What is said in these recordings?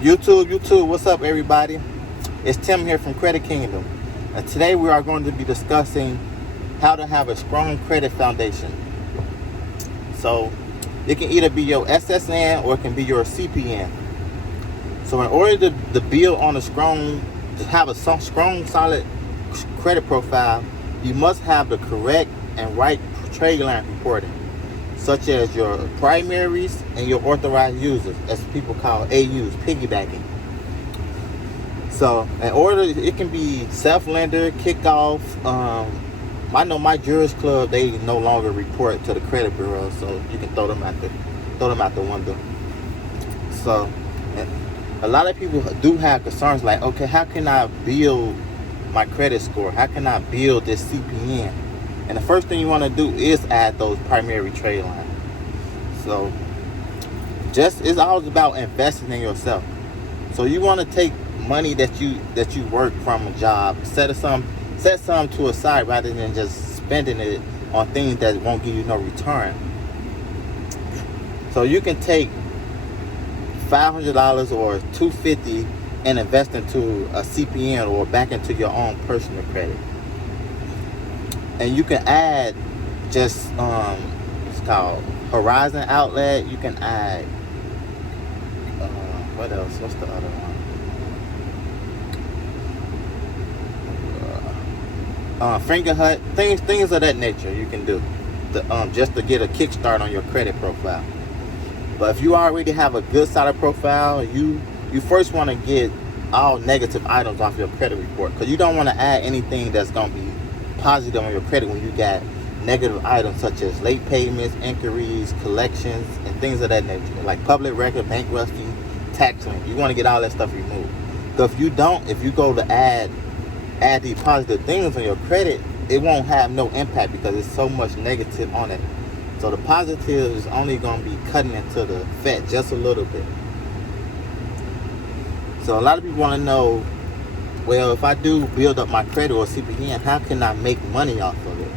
YouTube, what's up, everybody? It's Tim here from Credit Kingdom. And today we are going to be discussing how to have a strong credit foundation. So it can either be your SSN or it can be your CPN. So in order to build on to have a strong, solid credit profile, you must have the correct and right trade line reporting, such as your primaries and your authorized users, as people call AUs, piggybacking. So in order, it can be self-lender, kickoff. I know my Jurors Club, they no longer report to the credit bureau, so you can throw them out the window. So a lot of people do have concerns like, okay, how can I build my credit score? How can I build this CPN? And the first thing you want to do is add those primary trade lines. So it's always about investing in yourself. So you want to take money that you work from a job, set some to a side rather than just spending it on things that won't give you no return. So you can take $500 or $250 and invest into a CPN or back into your own personal credit. And you can add just it's called Horizon Outlet. You can add what else? What's the other one? Finger Hut, things of that nature you can do just to get a kickstart on your credit profile. But if you already have a good solid profile, you first want to get all negative items off your credit report, because you don't want to add anything that's going to be positive on your credit when you got negative items such as late payments, inquiries, collections, and things of that nature, like public record, bankruptcy, tax lien. You want to get all that stuff removed. So if you go to add the positive things on your credit, it won't have no impact because it's so much negative on it. So the positive is only going to be cutting into the fat just a little bit. So a lot of people want to know, well, if I do build up my credit or CPN, how can I make money off of it?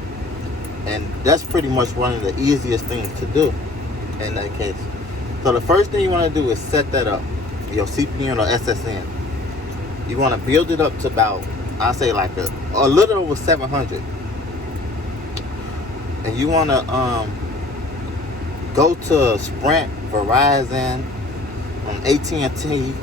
And that's pretty much one of the easiest things to do in that case. So the first thing you want to do is set that up, your CPN or SSN. You want to build it up to about, I'll say like a little over 700. And you want to go to Sprint, Verizon, AT&T,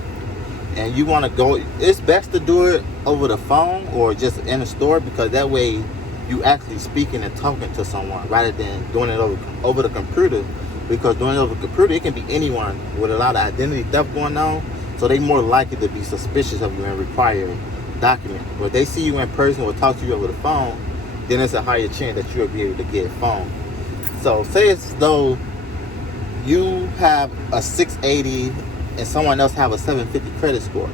and you want to go. It's best to do it over the phone or just in a store, because that way you actually speaking and talking to someone rather than doing it over the computer. Because doing it over the computer, it can be anyone with a lot of identity theft going on, so they more likely to be suspicious of you and require documents. But if they see you in person or talk to you over the phone, then it's a higher chance that you'll be able to get a phone. So say it's as though you have a 680 and someone else have a 750 credit score.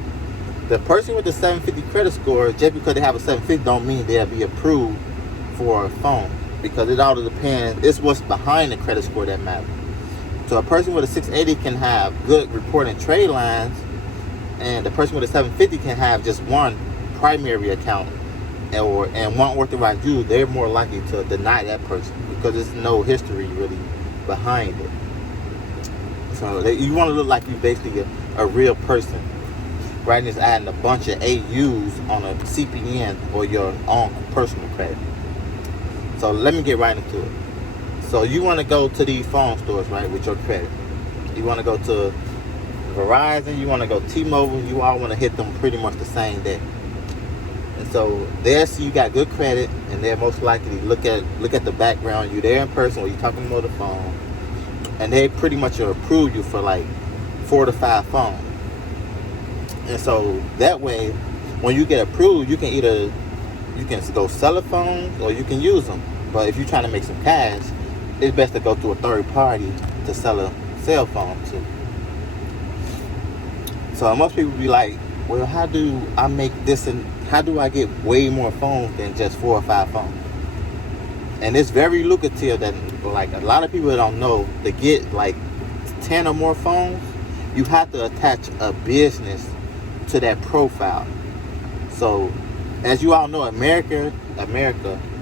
The person with the 750 credit score, just because they have a 750 don't mean they'll be approved for a phone, because it all depends. It's what's behind the credit score that matters. So a person with a 680 can have good reporting trade lines, and the person with a 750 can have just one primary account and one authorized user. They're more likely to deny that person because there's no history really behind it. So you want to look like you're basically a real person, rather than just adding a bunch of AUs on a CPN or your own personal credit. So let me get right into it. So you want to go to these phone stores, right, with your credit. You want to go to Verizon, you want to go T-Mobile, you all want to hit them pretty much the same day. And so there, see you got good credit, and they're most likely look at the background. You there in person or you talking over the phone, and they pretty much approve you for like 4 to 5 phones. And so that way, when you get approved, you can go sell a phone or you can use them. But if you're trying to make some cash, it's best to go to a third party to sell a cell phone to. So most people be like, well, how do I make this, and how do I get way more phones than just 4 or 5 phones? And it's very lucrative that, like, a lot of people don't know, to get like 10 or more phones, you have to attach a business to that profile. So as you all know, America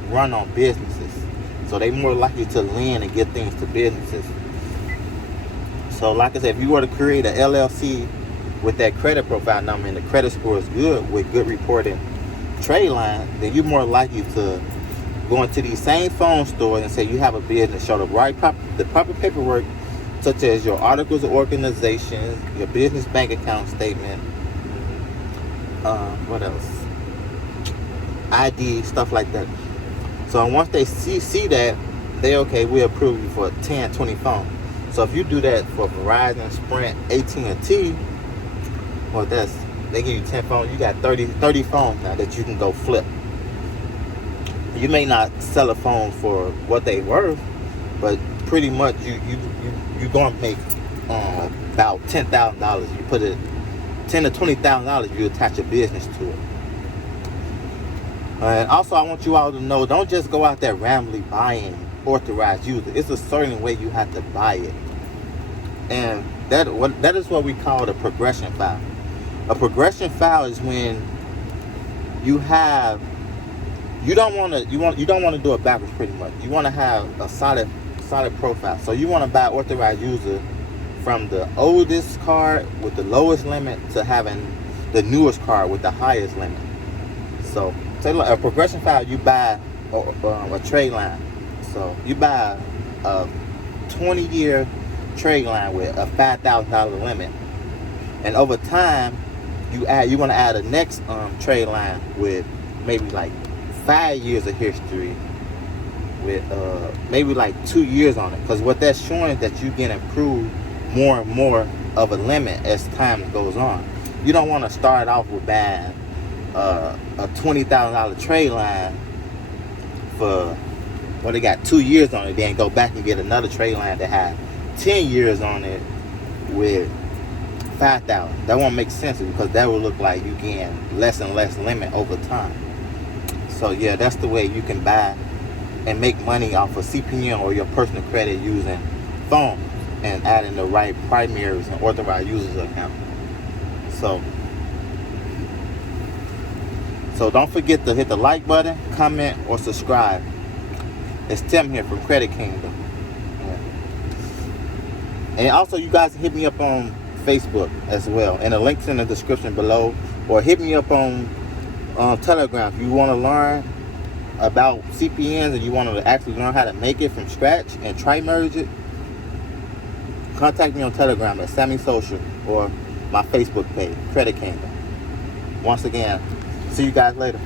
run on businesses. So they more likely to lend and get things to businesses. So like I said, if you were to create a LLC with that credit profile number and the credit score is good with good reporting trade line, then you're more likely to go into these same phone stores and say you have a business, show the proper paperwork, such as your articles of organization, your business bank account statement, what else? ID, stuff like that. So once they see that, they okay, we approve you for 10, 20 phones. So if you do that for Verizon, Sprint, AT&T, well, they give you 10 phones. You got 30 phones now that you can go flip. You may not sell a phone for what they worth, but pretty much you're gonna make about $10,000. You put it $10,000 to $20,000. You attach a business to it. And also, I want you all to know, don't just go out there randomly buying authorized user. It's a certain way you have to buy it, and that is what we call a progression file. A progression file is when you don't want to do it backwards. Pretty much, you want to have a solid profile. So you want to buy authorized user from the oldest card with the lowest limit to having the newest card with the highest limit. So say like a progression file, you buy a trade line. So you buy a 20-year trade line with a $5,000 limit, and over time you want to add a next trade line with maybe like 5 years of history with maybe like 2 years on it, because what that's showing is that you can improve more and more of a limit as time goes on. You don't want to start off with buying a $20,000 trade line for they got 2 years on it, then go back and get another trade line that had 10 years on it with $5,000. That won't make sense, because that will look like you gain less and less limit over time. So yeah, that's the way you can buy and make money off of CPN or your personal credit using phones and adding the right primaries and authorized users account. So don't forget to hit the like button, comment, or subscribe. It's Tim here from Credit Kingdom. Yeah. And also, you guys hit me up on Facebook as well, and the link's in the description below, or hit me up on Telegram if you want to learn about CPNs and you want to actually learn how to make it from scratch and try merge it. Contact me on Telegram at Sammy Social or my Facebook page, Credit Kingdom. Once again, see you guys later.